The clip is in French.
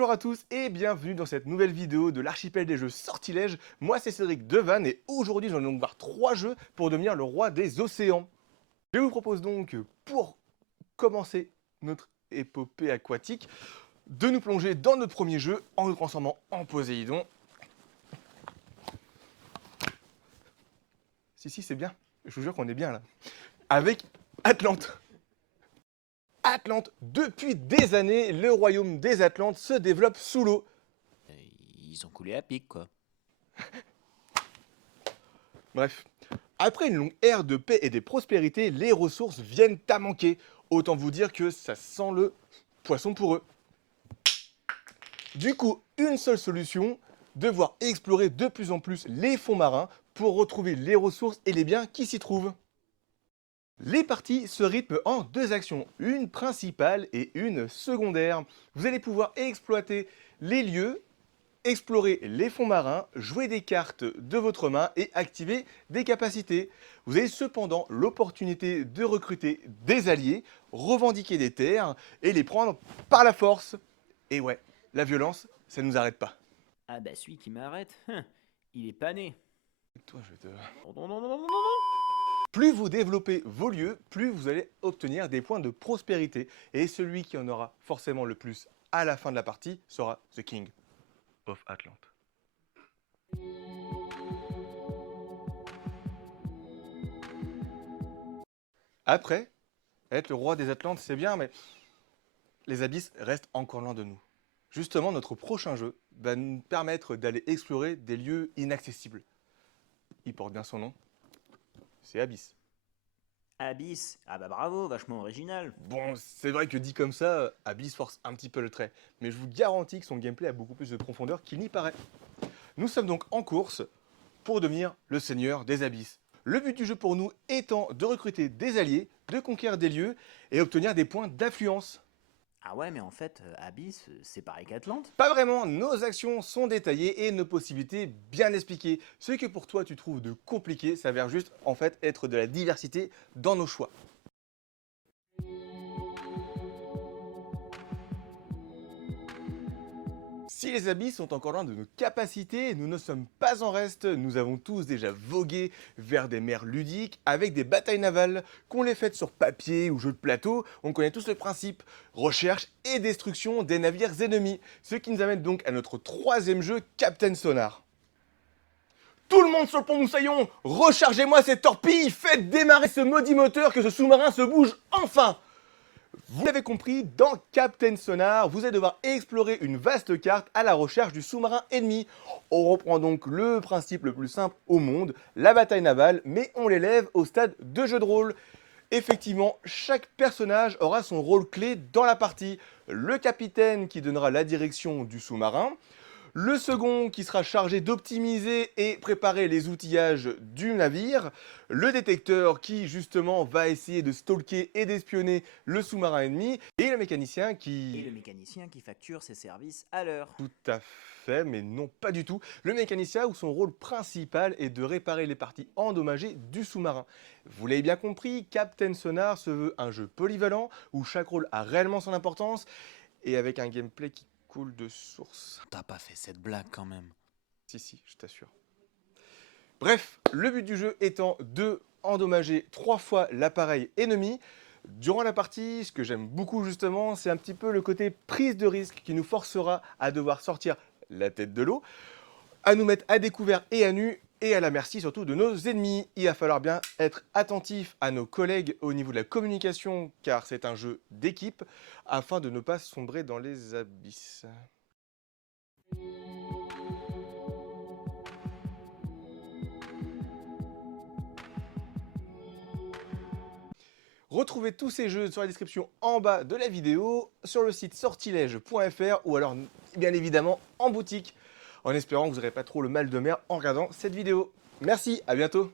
Bonjour à tous et bienvenue dans cette nouvelle vidéo de l'archipel des jeux Sortilèges. Moi c'est Cédric Devanne et aujourd'hui nous allons donc voir 3 jeux pour devenir le roi des océans. Je vous propose donc pour commencer notre épopée aquatique de nous plonger dans notre premier jeu en nous transformant en Poséidon. Si c'est bien, je vous jure qu'on est bien là. Avec Atlante. Atlante, depuis des années, le royaume des Atlantes se développe sous l'eau. Ils ont coulé à pic, quoi. Bref, après une longue ère de paix et de prospérité, les ressources viennent à manquer. Autant vous dire que ça sent le poisson pour eux. Du coup, une seule solution, devoir explorer de plus en plus les fonds marins pour retrouver les ressources et les biens qui s'y trouvent. Les parties se rythment en 2 actions, une principale et une secondaire. Vous allez pouvoir exploiter les lieux, explorer les fonds marins, jouer des cartes de votre main et activer des capacités. Vous avez cependant l'opportunité de recruter des alliés, revendiquer des terres et les prendre par la force. Et ouais, la violence, ça ne nous arrête pas. Ah bah celui qui m'arrête, il est pas né. Toi, je te... Non, non, non, non, non, non. Plus vous développez vos lieux, plus vous allez obtenir des points de prospérité. Et celui qui en aura forcément le plus à la fin de la partie sera The King of Atlante. Après, être le roi des Atlantes, c'est bien, mais les abysses restent encore loin de nous. Justement, notre prochain jeu va nous permettre d'aller explorer des lieux inaccessibles. Il porte bien son nom, c'est Abyss. Abyss, ah bah bravo, vachement original. Bon, c'est vrai que dit comme ça, Abyss force un petit peu le trait, mais je vous garantis que son gameplay a beaucoup plus de profondeur qu'il n'y paraît. Nous sommes donc en course pour devenir le seigneur des abysses. Le but du jeu pour nous étant de recruter des alliés, de conquérir des lieux et obtenir des points d'influence. Ah ouais, mais en fait, Abyss, c'est pareil qu'Atlante. Pas vraiment, nos actions sont détaillées et nos possibilités bien expliquées. Ce que pour toi tu trouves de compliqué s'avère juste en fait être de la diversité dans nos choix. Si les abysses sont encore loin de nos capacités, nous ne sommes pas en reste. Nous avons tous déjà vogué vers des mers ludiques avec des batailles navales. Qu'on les fasse sur papier ou jeu de plateau, on connaît tous le principe. Recherche et destruction des navires ennemis. Ce qui nous amène donc à notre 3e jeu, Captain Sonar. Tout le monde sur le pont Moussaillon, rechargez-moi cette torpille, faites démarrer ce maudit moteur que ce sous-marin se bouge enfin. Vous l'avez compris, dans Captain Sonar, vous allez devoir explorer une vaste carte à la recherche du sous-marin ennemi. On reprend donc le principe le plus simple au monde, la bataille navale, mais on l'élève au stade de jeu de rôle. Effectivement, chaque personnage aura son rôle clé dans la partie. Le capitaine qui donnera la direction du sous-marin, le second qui sera chargé d'optimiser et préparer les outillages du navire, le détecteur qui justement va essayer de stalker et d'espionner le sous-marin ennemi, et le mécanicien qui... Et le mécanicien qui facture ses services à l'heure. Tout à fait, mais non pas du tout. Le mécanicien où son rôle principal est de réparer les parties endommagées du sous-marin. Vous l'avez bien compris, Captain Sonar se veut un jeu polyvalent où chaque rôle a réellement son importance et avec un gameplay qui coule de source. T'as pas fait cette blague quand même. Si, je t'assure. Bref, le but du jeu étant de endommager 3 fois l'appareil ennemi. Durant la partie, ce que j'aime beaucoup justement, c'est un petit peu le côté prise de risque qui nous forcera à devoir sortir la tête de l'eau, à nous mettre à découvert et à nu, et à la merci surtout de nos ennemis. Il va falloir bien être attentif à nos collègues au niveau de la communication, car c'est un jeu d'équipe, afin de ne pas sombrer dans les abysses. Retrouvez tous ces jeux sur la description en bas de la vidéo, sur le site sortilège.fr ou alors bien évidemment en boutique, en espérant que vous n'aurez pas trop le mal de mer en regardant cette vidéo. Merci, à bientôt.